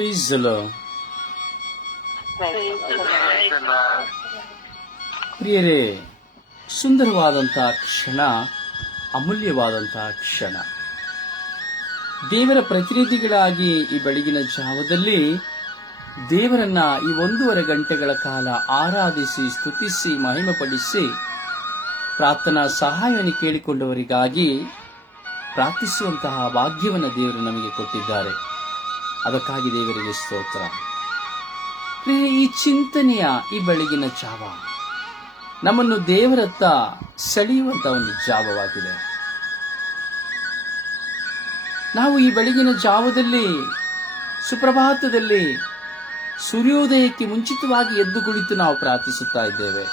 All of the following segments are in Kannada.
Praise the Lord. ಪ್ರಿಯರೇ ಸುಂದರವಾದಂತಹ ಕ್ಷಣ ಅಮೂಲ್ಯವಾದಂತಹ ಕ್ಷಣ ದೇವರ ಪ್ರತಿನಿಧಿಗಳಾಗಿ ಈ ಬೆಳಗಿನ ಜಾವದಲ್ಲಿ ದೇವರನ್ನ ಈ ಒಂದೂವರೆ ಗಂಟೆಗಳ ಕಾಲ ಆರಾಧಿಸಿ, ಸ್ತುತಿಸಿ, ಮಹಿಮೆಪಡಿಸಿ, ಪ್ರಾರ್ಥನಾ ಸಹಾಯವನ್ನು ಕೇಳಿಕೊಂಡವರಿಗಾಗಿ ಪ್ರಾರ್ಥಿಸುವಂತಹ ಭಾಗ್ಯವನ್ನು ದೇವರು ನಮಗೆ ಕೊಟ್ಟಿದ್ದಾರೆ ಅದಕ್ಕಾಗಿ ದೇವರಿಗೆ ಸ್ತೋತ್ರ. ಈ ಚಿಂತನೆಯ ಈ ಬೆಳಗಿನ ಜಾವ, ನಮ್ಮನ್ನು ದೇವರತ್ತ ಸೆಳೆಯುವಂತ ಒಂದು ಜಾವವಾಗಿದೆ. ನಾವು ಈ ಬೆಳಗಿನ ಜಾವದಲ್ಲಿ, ಸುಪ್ರಭಾತದಲ್ಲಿ, ಸೂರ್ಯೋದಯಕ್ಕೆ ಮುಂಚಿತವಾಗಿ ಎದ್ದು ಕುಳಿತು ನಾವು ಪ್ರಾರ್ಥಿಸುತ್ತಾ ಇದ್ದೇವೆ.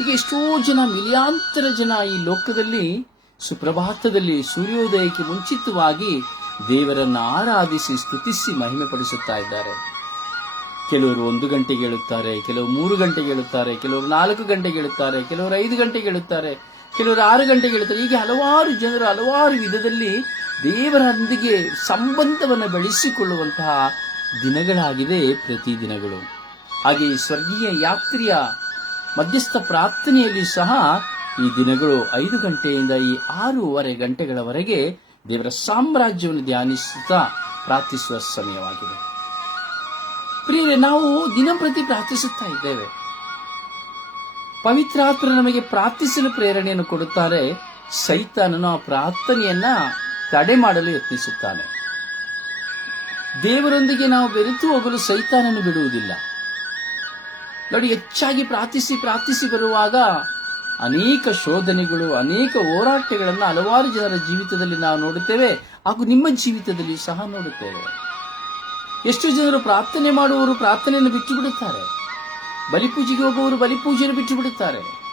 ಈಗ ಎಷ್ಟೋ ಜನ, ಮಿಲಿಯಾಂತರ ಜನ ಈ ಲೋಕದಲ್ಲಿ, ಸುಪ್ರಭಾತದಲ್ಲಿ, ಸೂರ್ಯೋದಯಕ್ಕೆ ಮುಂಚಿತವಾಗಿ ದೇವರನ್ನು ಆರಾಧಿಸಿ ಸ್ತುತಿಸಿ ಮಹಿಮೆ ಪಡಿಸುತ್ತಾ ಇದ್ದಾರೆ. ಕೆಲವರು ಒಂದು ಗಂಟೆಗೆ ಹೇಳುತ್ತಾರೆ, ಕೆಲವರು ಮೂರು ಗಂಟೆಗೆ ಹೇಳುತ್ತಾರೆ, ಕೆಲವರು ನಾಲ್ಕು ಗಂಟೆಗೆ ಹೇಳುತ್ತಾರೆ, ಕೆಲವರು ಐದು ಗಂಟೆಗೆ ಹೇಳುತ್ತಾರೆ, ಕೆಲವರು ಆರು ಗಂಟೆಗೆ ಹೇಳುತ್ತಾರೆ. ಹೀಗೆ ಹಲವಾರು ಜನರು ಹಲವಾರು ವಿಧದಲ್ಲಿ ದೇವರೊಂದಿಗೆ ಸಂಬಂಧವನ್ನು ಬೆಳೆಸಿಕೊಳ್ಳುವಂತಹ ದಿನಗಳಾಗಿದೆ ಪ್ರತಿ ದಿನಗಳು. ಹಾಗೆ ಸ್ವರ್ಗೀಯ ಯಾತ್ರೆಯ ಮಧ್ಯಸ್ಥ ಪ್ರಾರ್ಥನೆಯಲ್ಲಿ ಸಹ ಈ ದಿನಗಳು ಐದು ಗಂಟೆಯಿಂದ ಈ ಆರೂವರೆ ಗಂಟೆಗಳವರೆಗೆ ದೇವರ ಸಾಮ್ರಾಜ್ಯವನ್ನು ಧ್ಯಾನಿಸುತ್ತಾ ಪ್ರಾರ್ಥಿಸುವ ಸಮಯವಾಗಿದೆ. ಪ್ರಿಯರೇ, ನಾವು ದಿನಂಪ್ರತಿ ಪ್ರಾರ್ಥಿಸುತ್ತಾ ಇದ್ದೇವೆ. ಪವಿತ್ರಾತ್ಮ ನಮಗೆ ಪ್ರಾರ್ಥಿಸಲು ಪ್ರೇರಣೆಯನ್ನು ಕೊಡುತ್ತಾರೆ. ಸೈತಾನನು ಆ ಪ್ರಾರ್ಥನೆಯನ್ನ ತಡೆ ಮಾಡಲು ಯತ್ನಿಸುತ್ತಾನೆ. ದೇವರೊಂದಿಗೆ ನಾವು ಬೆರೆತು ಹೋಗಲು ಸೈತಾನನ್ನು ಬಿಡುವುದಿಲ್ಲ. ನೋಡಿ, ಹೆಚ್ಚಾಗಿ ಪ್ರಾರ್ಥಿಸಿ ಪ್ರಾರ್ಥಿಸಿ ಬರುವಾಗ ಅನೇಕ ಶೋಧನೆಗಳು, ಅನೇಕ ಹೋರಾಟಗಳನ್ನು ಹಲವಾರು ಜನರ ಜೀವಿತದಲ್ಲಿ ನಾವು ನೋಡುತ್ತೇವೆ ಹಾಗೂ ನಿಮ್ಮ ಜೀವಿತದಲ್ಲಿ ಸಹ ನೋಡುತ್ತೇವೆ. ಎಷ್ಟು ಜನರು ಪ್ರಾರ್ಥನೆ ಮಾಡುವವರು ಪ್ರಾರ್ಥನೆಯನ್ನು ಬಿಟ್ಟು ಬಿಡುತ್ತಾರೆ ಬಲಿಪೂಜೆಗೆ ಹೋಗುವವರು ಬಲಿಪೂಜೆಯನ್ನು ಬಿಟ್ಟು ಬಿಡುತ್ತಾರೆ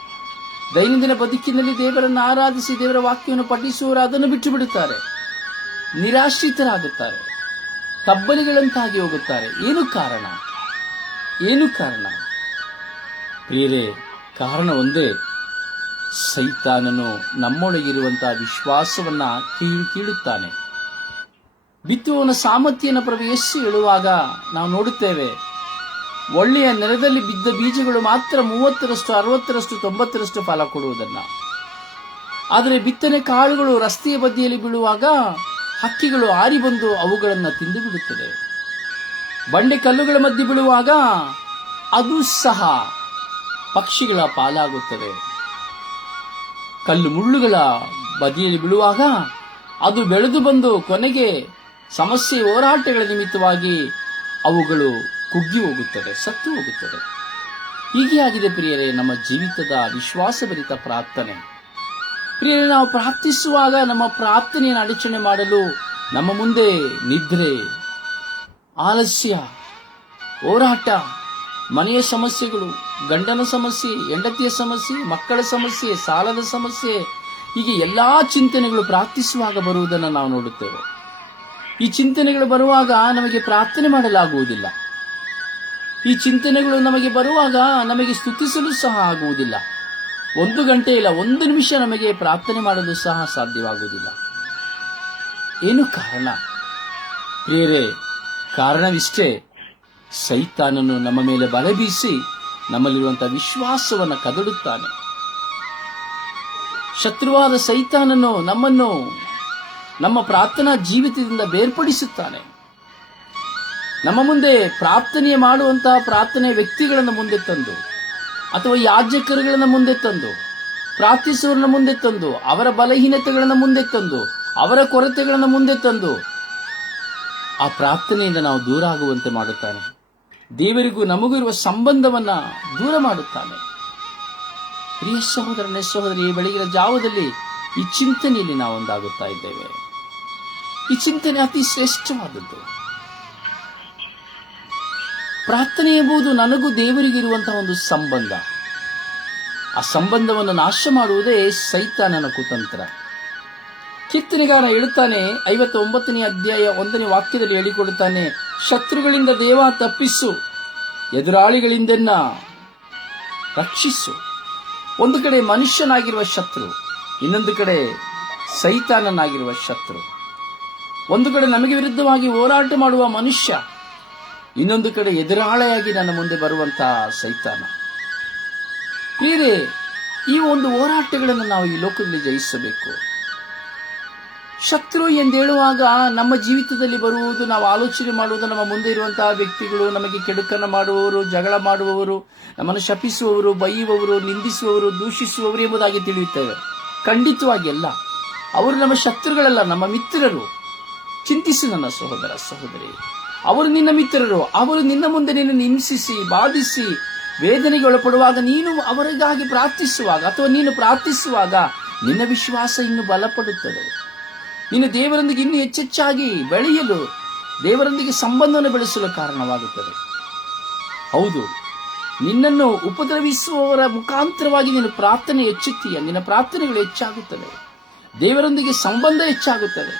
ದೈನಂದಿನ ಬದುಕಿನಲ್ಲಿ ದೇವರನ್ನು ಆರಾಧಿಸಿ ದೇವರ ವಾಕ್ಯವನ್ನು ಪಠಿಸುವವರು ಅದನ್ನು ಬಿಟ್ಟು ಬಿಡುತ್ತಾರೆ ನಿರಾಶ್ರಿತರಾಗುತ್ತಾರೆ. ತಬ್ಬಲಿಗಳಂತಾಗಿ ಹೋಗುತ್ತಾರೆ. ಏನು ಕಾರಣ? ಏನು ಕಾರಣ? ಪ್ರಿಯರೇ, ಕಾರಣ ಒಂದೇ. ಸೈತಾನನು ನಮ್ಮೊಳಗಿರುವಂತಹ ವಿಶ್ವಾಸವನ್ನ ಕೀಳು ಕೀಳುತ್ತಾನೆ. ಬಿತ್ತುವವನ ಸಾಮರ್ಥ್ಯನ ಪ್ರವೇಶಿಸಿ ಹೇಳುವಾಗ ನಾವು ನೋಡುತ್ತೇವೆ, ಒಳ್ಳೆಯ ನೆಲದಲ್ಲಿ ಬಿದ್ದ ಬೀಜಗಳು ಮಾತ್ರ ಮೂವತ್ತರಷ್ಟು, ಅರವತ್ತರಷ್ಟು, ತೊಂಬತ್ತರಷ್ಟು ಫಲ ಕೊಡುವುದನ್ನ. ಆದರೆ ಬಿತ್ತನೆ ಕಾಳುಗಳು ರಸ್ತೆಯ ಬದಿಯಲ್ಲಿ ಬೀಳುವಾಗ ಹಕ್ಕಿಗಳು ಆರಿ ಬಂದು ಅವುಗಳನ್ನು ತಿಂದು ಬಿಡುತ್ತದೆ. ಬಂಡೆ ಕಲ್ಲುಗಳ ಮಧ್ಯೆ ಬೀಳುವಾಗ ಅದು ಸಹ ಪಕ್ಷಿಗಳ ಪಾಲಾಗುತ್ತದೆ. ಕಲ್ಲು ಮುಳ್ಳುಗಳ ಬದಿಯಲ್ಲಿ ಬೀಳುವಾಗ ಅದು ಬೆಳೆದು ಬಂದು ಕೊನೆಗೆ ಸಮಸ್ಯೆ ಹೋರಾಟಗಳ ನಿಮಿತ್ತವಾಗಿ ಅವುಗಳು ಕುಗ್ಗಿ ಹೋಗುತ್ತದೆ ಸತ್ತು ಹೋಗುತ್ತದೆ ಹೀಗೆ ಆಗಿದೆ ಪ್ರಿಯರೇ, ನಮ್ಮ ಜೀವಿತದ ವಿಶ್ವಾಸಭರಿತ ಪ್ರಾರ್ಥನೆ. ಪ್ರಿಯರೇ, ನಾವು ಪ್ರಾರ್ಥಿಸುವಾಗ ನಮ್ಮ ಪ್ರಾರ್ಥನೆಯನ್ನು ಅಡಚಣೆ ಮಾಡಲು ನಮ್ಮ ಮುಂದೆ ನಿದ್ರೆ, ಆಲಸ್ಯ, ಹೋರಾಟ, ಮನೆಯ ಸಮಸ್ಯೆಗಳು ಗಂಡನ ಸಮಸ್ಯೆ, ಹೆಂಡತಿಯ ಸಮಸ್ಯೆ, ಮಕ್ಕಳ ಸಮಸ್ಯೆ, ಸಾಲದ ಸಮಸ್ಯೆ, ಹೀಗೆ ಎಲ್ಲಾ ಚಿಂತನೆಗಳು ಪ್ರಾರ್ಥಿಸುವಾಗ ಬರುವುದನ್ನು ನಾವು ನೋಡುತ್ತೇವೆ. ಈ ಚಿಂತನೆಗಳು ಬರುವಾಗ ನಮಗೆ ಪ್ರಾರ್ಥನೆ ಮಾಡಲಾಗುವುದಿಲ್ಲ. ಈ ಚಿಂತನೆಗಳು ನಮಗೆ ಬರುವಾಗ ನಮಗೆ ಸ್ತುತಿಸಲು ಸಹ ಆಗುವುದಿಲ್ಲ. ಒಂದು ಗಂಟೆ ಇಲ್ಲ, ಒಂದು ನಿಮಿಷ ನಮಗೆ ಪ್ರಾರ್ಥನೆ ಮಾಡಲು ಸಹ ಸಾಧ್ಯವಾಗುವುದಿಲ್ಲ. ಏನು ಕಾರಣ? ಪ್ರಿಯರೇ, ಕಾರಣವಿಷ್ಟೇ. ಸೈತಾನನು ನಮ್ಮ ಮೇಲೆ ಬಲೆ ಬೀಸಿ ನಮ್ಮಲ್ಲಿರುವಂತಹ ವಿಶ್ವಾಸವನ್ನು ಕದಡುತ್ತಾನೆ. ಶತ್ರುವಾದ ಸೈತಾನನು ನಮ್ಮನ್ನು ನಮ್ಮ ಪ್ರಾರ್ಥನಾ ಜೀವಿತದಿಂದ ಬೇರ್ಪಡಿಸುತ್ತಾನೆ. ನಮ್ಮ ಮುಂದೆ ಪ್ರಾರ್ಥನೆ ಮಾಡುವಂತಹ ಪ್ರಾರ್ಥನೆ ವ್ಯಕ್ತಿಗಳನ್ನು ಮುಂದೆ ತಂದು, ಅಥವಾ ಯಾಜಕರುಗಳನ್ನು ಮುಂದೆ ತಂದು, ಪ್ರಾರ್ಥಿಸುವವರನ್ನ ಮುಂದೆ ತಂದು, ಅವರ ಬಲಹೀನತೆಗಳನ್ನು ಮುಂದೆ ತಂದು, ಅವರ ಕೊರತೆಗಳನ್ನು ಮುಂದೆ ತಂದು ಆ ಪ್ರಾರ್ಥನೆಯಿಂದ ನಾವು ದೂರ ಆಗುವಂತೆ ಮಾಡುತ್ತಾನೆ. ದೇವರಿಗೂ ನಮಗೂ ಇರುವ ಸಂಬಂಧವನ್ನ ದೂರ ಮಾಡುತ್ತಾನೆ. ಪ್ರಿಯ ಸಹೋದರನೇ ಸಹೋದರಿ, ಈ ಬೆಳಗಿನ ಜಾವದಲ್ಲಿ ಈ ಚಿಂತನೆಯಲ್ಲಿ ನಾವು ಒಂದಾಗುತ್ತಾ ಇದ್ದೇವೆ. ಈ ಚಿಂತನೆ ಅತಿ ಶ್ರೇಷ್ಠವಾದದ್ದು. ಪ್ರಾರ್ಥನೆ ಎಂಬುದು ನನಗೂ ದೇವರಿಗಿರುವಂತಹ ಒಂದು ಸಂಬಂಧ. ಆ ಸಂಬಂಧವನ್ನು ನಾಶ ಮಾಡುವುದೇ ಸೈತಾನನ ಕುತಂತ್ರ. ಕೀರ್ತನೆಗಾರ ಹೇಳುತ್ತಾನೆ ಐವತ್ತ ಒಂಬತ್ತನೇ ಅಧ್ಯಾಯ ಒಂದನೇ ವಾಕ್ಯದಲ್ಲಿ ಹೇಳಿಕೊಡುತ್ತಾನೆ ಶತ್ರುಗಳಿಂದ ದೇವ ತಪ್ಪಿಸು, ಎದುರಾಳಿಗಳಿಂದನ್ನ ರಕ್ಷಿಸು. ಒಂದು ಕಡೆ ಮನುಷ್ಯನಾಗಿರುವ ಶತ್ರು, ಇನ್ನೊಂದು ಕಡೆ ಸೈತಾನನಾಗಿರುವ ಶತ್ರು. ಒಂದು ಕಡೆ ನಮಗೆ ವಿರುದ್ಧವಾಗಿ ಹೋರಾಟ ಮಾಡುವ ಮನುಷ್ಯ, ಇನ್ನೊಂದು ಕಡೆ ಎದುರಾಳೆಯಾಗಿ ನನ್ನ ಮುಂದೆ ಬರುವಂತಹ ಸೈತಾನ. ಪ್ರಿಯರೇ, ಈ ಒಂದು ಹೋರಾಟಗಳನ್ನು ನಾವು ಈ ಲೋಕದಲ್ಲಿ ಜಯಿಸಬೇಕು. ಶತ್ರು ಎಂದೇಳುವಾಗ ನಮ್ಮ ಜೀವಿತದಲ್ಲಿ ಬರುವುದು, ನಾವು ಆಲೋಚನೆ ಮಾಡುವುದು, ನಮ್ಮ ಮುಂದೆ ಇರುವಂತಹ ವ್ಯಕ್ತಿಗಳು ನಮಗೆ ಕೆಡುಕನ್ನು ಮಾಡುವವರು, ಜಗಳ ಮಾಡುವವರು, ನಮ್ಮನ್ನು ಶಪಿಸುವವರು, ಬೈಯುವವರು, ನಿಂದಿಸುವವರು, ದೂಷಿಸುವವರು ಎಂಬುದಾಗಿ ತಿಳಿಯುತ್ತೇವೆ. ಖಂಡಿತವಾಗಿ ಅಲ್ಲ. ಅವರು ನಮ್ಮ ಶತ್ರುಗಳಲ್ಲ, ನಮ್ಮ ಮಿತ್ರರು. ಚಿಂತಿಸು ನನ್ನ ಸಹೋದರ, ಸಹೋದರಿ. ಅವರು ನಿನ್ನ ಮಿತ್ರರು. ಅವರು ನಿನ್ನ ಮುಂದೆ ನಿನ್ನನ್ನು ಹಿಂಸಿಸಿ, ಬಾಧಿಸಿ, ವೇದನೆಗೆ ಒಳಪಡುವಾಗ ನೀನು ಅವರಿಗಾಗಿ ಪ್ರಾರ್ಥಿಸುವಾಗ ಅಥವಾ ನೀನು ಪ್ರಾರ್ಥಿಸುವಾಗ ನಿನ್ನ ವಿಶ್ವಾಸ ಇನ್ನು ಬಲಪಡುತ್ತದೆ. ನೀನು ದೇವರೊಂದಿಗೆ ಇನ್ನೂ ಹೆಚ್ಚೆಚ್ಚಾಗಿ ಬೆಳೆಯಲು ದೇವರೊಂದಿಗೆ ಸಂಬಂಧವನ್ನು ಬೆಳೆಸಲು ಕಾರಣವಾಗುತ್ತದೆ. ಹೌದು, ನಿನ್ನನ್ನು ಉಪದ್ರವಿಸುವವರ ಮುಖಾಂತರವಾಗಿ ನೀನು ಪ್ರಾರ್ಥನೆ ಹೆಚ್ಚುತ್ತೀಯ. ನಿನ್ನ ಪ್ರಾರ್ಥನೆಗಳು ಹೆಚ್ಚಾಗುತ್ತವೆ. ದೇವರೊಂದಿಗೆ ಸಂಬಂಧ ಹೆಚ್ಚಾಗುತ್ತದೆ.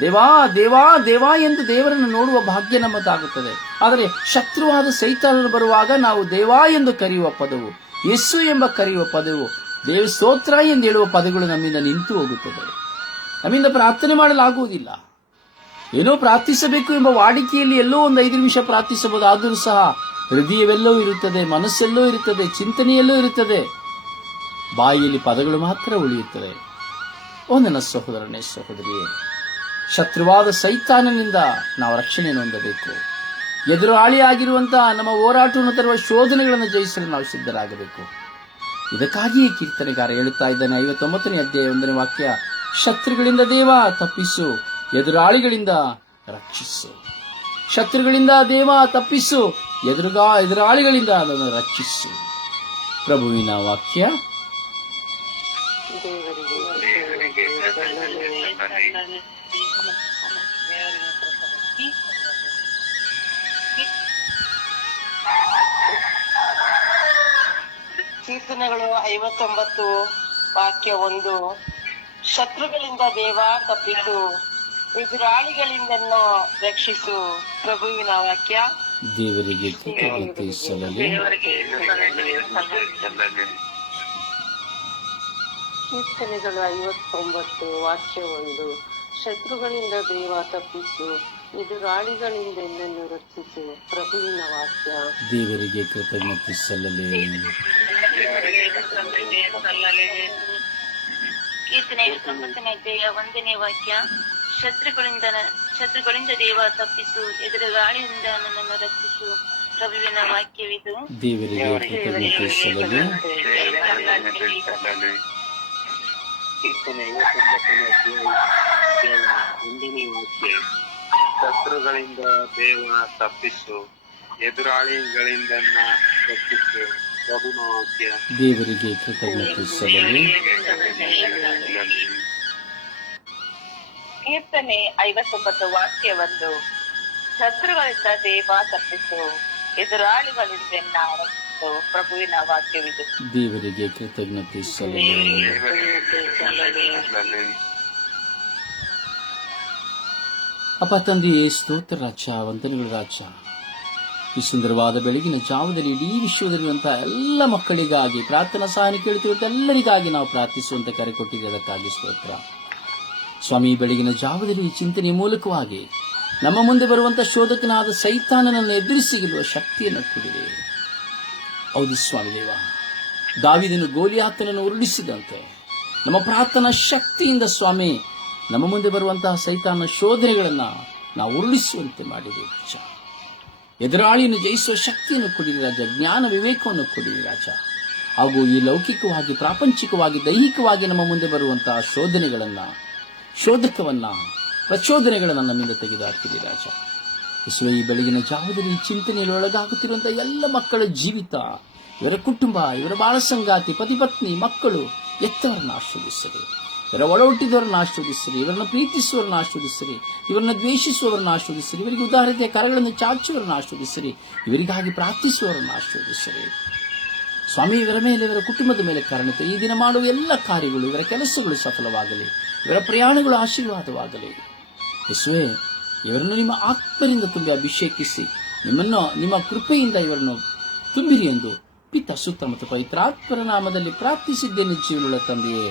ದೇವಾ ದೇವಾ ದೇವಾ ಎಂದು ದೇವರನ್ನು ನೋಡುವ ಭಾಗ್ಯ ನಮ್ಮದಾಗುತ್ತದೆ. ಆದರೆ ಶತ್ರುವಾದ ಸೈತಾನರು ಬರುವಾಗ ನಾವು ದೇವಾ ಎಂದು ಕರೆಯುವ ಪದವು ಯಸ್ಸು ಎಂಬ ಕರೆಯುವ ಪದವು, ದೇವ ಸ್ತೋತ್ರ ಎಂದು ಹೇಳುವ ಪದಗಳು ನಮ್ಮಿಂದ ನಿಂತು ಹೋಗುತ್ತದೆ. ನಮ್ಮಿಂದ ಪ್ರಾರ್ಥನೆ ಮಾಡಲಾಗುವುದಿಲ್ಲ. ಏನೋ ಪ್ರಾರ್ಥಿಸಬೇಕು ಎಂಬ ವಾಡಿಕೆಯಲ್ಲಿ ಎಲ್ಲೋ ಒಂದು ಐದು ನಿಮಿಷ ಪ್ರಾರ್ಥಿಸಬಹುದು ಆದರೂ ಸಹ ಹೃದಯವೆಲ್ಲೋ ಇರುತ್ತದೆ, ಮನಸ್ಸೆಲ್ಲೋ ಇರುತ್ತದೆ, ಚಿಂತನೆಯಲ್ಲೋ ಇರುತ್ತದೆ. ಬಾಯಿಯಲ್ಲಿ ಪದಗಳು ಮಾತ್ರ ಉಳಿಯುತ್ತವೆ. ಒಂದನ ನನ್ನ ಸಹೋದರನೇ ಸಹೋದರಿಯೇ, ಶತ್ರುವಾದ ಸೈತಾನನಿಂದ ನಾವು ರಕ್ಷಣೆಯನ್ನು ಹೊಂದಬೇಕು ಎದುರಾಳಿಯಾಗಿರುವಂತಹ ನಮ್ಮ ಹೋರಾಟವನ್ನು ತರುವ ಶೋಧನೆಗಳನ್ನು ಜಯಿಸಲು ನಾವು ಸಿದ್ಧರಾಗಬೇಕು. ಇದಕ್ಕಾಗಿಯೇ ಕೀರ್ತನೆಗಾರ ಹೇಳುತ್ತಾ ಇದ್ದಾನೆ ಐವತ್ತೊಂಬತ್ತನೇ ಅಧ್ಯಾಯ ಒಂದನೇ ವಾಕ್ಯ. ಶತ್ರುಗಳಿಂದ ದೇವ ತಪ್ಪಿಸು, ಎದುರಾಳಿಗಳಿಂದ ರಕ್ಷಿಸು. ಶತ್ರುಗಳಿಂದ ದೇವ ತಪ್ಪಿಸು, ಎದುರುಗಾ ಎದುರಾಳಿಗಳಿಂದ ಅದನ್ನು ರಕ್ಷಿಸು. ಪ್ರಭುವಿನ ವಾಕ್ಯ? ಕೀರ್ತನೆಗಳು ಐವತ್ತೊಂಬತ್ತು ವಾಕ್ಯ ಒಂದು. ಶತ್ರುಗಳಿಂದ ದೇವ ತಪ್ಪಿಸು ಎದುರಾಳಿಗಳಿಂದ ರಕ್ಷಿಸು ಪ್ರಭುವಿನ ವಾಕ್ಯ. ದೇವರಿಗೆ ಕೀರ್ತನೆಗಳು ಐವತ್ತೊಂಬತ್ತು ವಾಕ್ಯ ಒಂದು. ಶತ್ರುಗಳಿಂದ ದೇವ ತಪ್ಪಿಸು ಎದುರಾಳಿಗಳಿಂದ ನನ್ನನ್ನು ರಕ್ಷಿಸು ಪ್ರಭುವಿನ ವಾಕ್ಯ. ದೇವರಿಗೆ ಕೃತಜ್ಞತೆ ಸಲ್ಲಲಿ ಕೀರ್ತನೆ ಐವತ್ತೊಂಬತ್ತನೇ ಅಧ್ಯಾಯ ಒಂದನೇ ವಾಕ್ಯ ಶತ್ರುಗಳಿಂದ ಶತ್ರುಗಳಿಂದ ದೇವ ತಪ್ಪಿಸು ಎದುರುಗಾಳಿಯಿಂದ ನನ್ನನ್ನು ರಕ್ಷಿಸು. ಪ್ರಭುವಿನ ವಾಕ್ಯವಿದು. ಒಂದನೇ ವಾಕ್ಯ ಶತ್ರುಗಳಿಂದ ದೇವ ತಪ್ಪಿಸು ಎದುರಾಳಿಗಳಿಂದ ರಕ್ಷಿಸು. ದೇವರಿಗೆ ಕೃತಜ್ಞತೆ ಸಲ್ಲಲಿ ಕೀರ್ತನೆ ಐವತ್ತೊಂಬತ್ತು ವಾಕ್ಯವನ್ನು ಶತ್ರುಗಳಿಂದ ದೇವ ತಪ್ಪಿಸು ಎದುರಾಳಿಗಳಿಂದ ರಕ್ಷಿಸು ಪ್ರಭುವಿನ ವಾಕ್ಯವಿದು. ದೇವರಿಗೆ ಕೃತಜ್ಞತೆ ಸಲ್ಲಲಿ ಅಪ್ಪ ತಂದೆಯೇ ಸ್ತೋತ್ರ ರಾಜ ವಂದನೆಗಳು ರಾಜ. ಈ ಸುಂದರವಾದ ಬೆಳಗಿನ ಜಾವದಲ್ಲಿ ಇಡೀ ವಿಶ್ವದಲ್ಲಿರುವಂತಹ ಎಲ್ಲ ಮಕ್ಕಳಿಗಾಗಿ ಪ್ರಾರ್ಥನಾ ಸಹಾಯ ಕೇಳುತ್ತಿರುವಂತ ಎಲ್ಲರಿಗಾಗಿ ನಾವು ಪ್ರಾರ್ಥಿಸುವಂತ ಕರೆ ಕೊಟ್ಟಿದ್ದಕ್ಕಾಗಿ ಸ್ತೋತ್ರ. ಸ್ವಾಮಿ ಬೆಳಗಿನ ಜಾವದಲ್ಲಿ ಈ ಚಿಂತನೆಯ ಮೂಲಕವಾಗಿ ನಮ್ಮ ಮುಂದೆ ಬರುವಂತ ಶೋಧಕನಾದ ಸೈತಾನನನ್ನು ಎದುರಿಸಿ ಶಕ್ತಿಯನ್ನು ಕೊಡಿದೆ ಹೌದು ಸ್ವಾಮಿ ದೇವ. ದಾವಿದನು ಗೋಲಿಯಾತನನ್ನು ಉರುಳಿಸಿದಂತೆ ನಮ್ಮ ಪ್ರಾರ್ಥನಾ ಶಕ್ತಿಯಿಂದ ಸ್ವಾಮಿ, ನಮ್ಮ ಮುಂದೆ ಬರುವಂತಹ ಸೈತಾನ ಶೋಧನೆಗಳನ್ನು ನಾವು ಉರುಳಿಸುವಂತೆ ಮಾಡಿದೆ ಎದುರಾಳಿಯನ್ನು ಜಯಿಸುವ ಶಕ್ತಿಯನ್ನು ಕೊಡಿರಿ ರಾಜ, ಜ್ಞಾನ ವಿವೇಕವನ್ನು ಕೊಡಿರಿ ರಾಜ. ಹಾಗೂ ಈ ಲೌಕಿಕವಾಗಿ, ಪ್ರಾಪಂಚಿಕವಾಗಿ, ದೈಹಿಕವಾಗಿ ನಮ್ಮ ಮುಂದೆ ಬರುವಂತಹ ಶೋಧನೆಗಳನ್ನ, ಶೋಧಕವನ್ನ, ಪ್ರಚೋದನೆಗಳನ್ನ ನಮ್ಮಿಂದ ತೆಗೆದುಹಾಕಿರಿ ರಾಜ. ಯೇಸುವೆ, ಈ ಬೆಳಗಿನ ಜಾವದಲ್ಲಿ ಈ ಚಿಂತನೆಯಲ್ಲಿ ಒಳಗಾಗುತ್ತಿರುವಂತಹ ಎಲ್ಲ ಮಕ್ಕಳ ಜೀವಿತ, ಇವರ ಕುಟುಂಬ, ಇವರ ಬಾಳ ಸಂಗಾತಿ ಪತಿಪತ್ನಿ ಮಕ್ಕಳು ಎತ್ತವರನ್ನು ಆಶ್ರದಿಸಿರಿ ಇವರ ಒಳ ಹುಟ್ಟಿದವರನ್ನ ಆಶ್ರದಿಸಿರಿ ಇವರನ್ನು ಪ್ರೀತಿಸುವವರನ್ನ ಆಶ್ರದಿಸಿರಿ ಇವರನ್ನ ದ್ವೇಷಿಸುವವರನ್ನ ಆಶ್ರದಿಸಿರಿ ಇವರಿಗೆ ಉದಾಹರಣೆಯ ಕರಗಳನ್ನು ಚಾಚುವವರನ್ನ ಆಶ್ರದಿಸಿರಿ ಇವರಿಗಾಗಿ ಪ್ರಾರ್ಥಿಸುವವರನ್ನ ಆಶ್ರದಿಸಿರಿ ಸ್ವಾಮಿ, ಇವರ ಮೇಲೆ, ಇವರ ಕುಟುಂಬದ ಮೇಲೆ ಕಾರಣತೆ, ಈ ದಿನ ಮಾಡುವ ಎಲ್ಲ ಕಾರ್ಯಗಳು, ಇವರ ಕೆಲಸಗಳು ಸಫಲವಾಗಲಿ, ಇವರ ಪ್ರಯಾಣಗಳು ಆಶೀರ್ವಾದವಾಗಲಿ. ಯೇಸುವೆ, ಇವರನ್ನು ನಿಮ್ಮ ಆತ್ಮರಿಂದ ತುಂಬಿ ಅಭಿಷೇಕಿಸಿ, ನಿಮ್ಮನ್ನು, ನಿಮ್ಮ ಕೃಪೆಯಿಂದ ಇವರನ್ನು ತುಂಬಿರಿ ಎಂದು ಪಿತ್ತ ಸುತ್ತ ಮತ್ತು ಪವಿತ್ರಾತ್ಮರ ನಾಮದಲ್ಲಿ ಪ್ರಾರ್ಥಿಸಿದ್ದೇನೆ ಜೀವನ ತಂದೆಯೇ.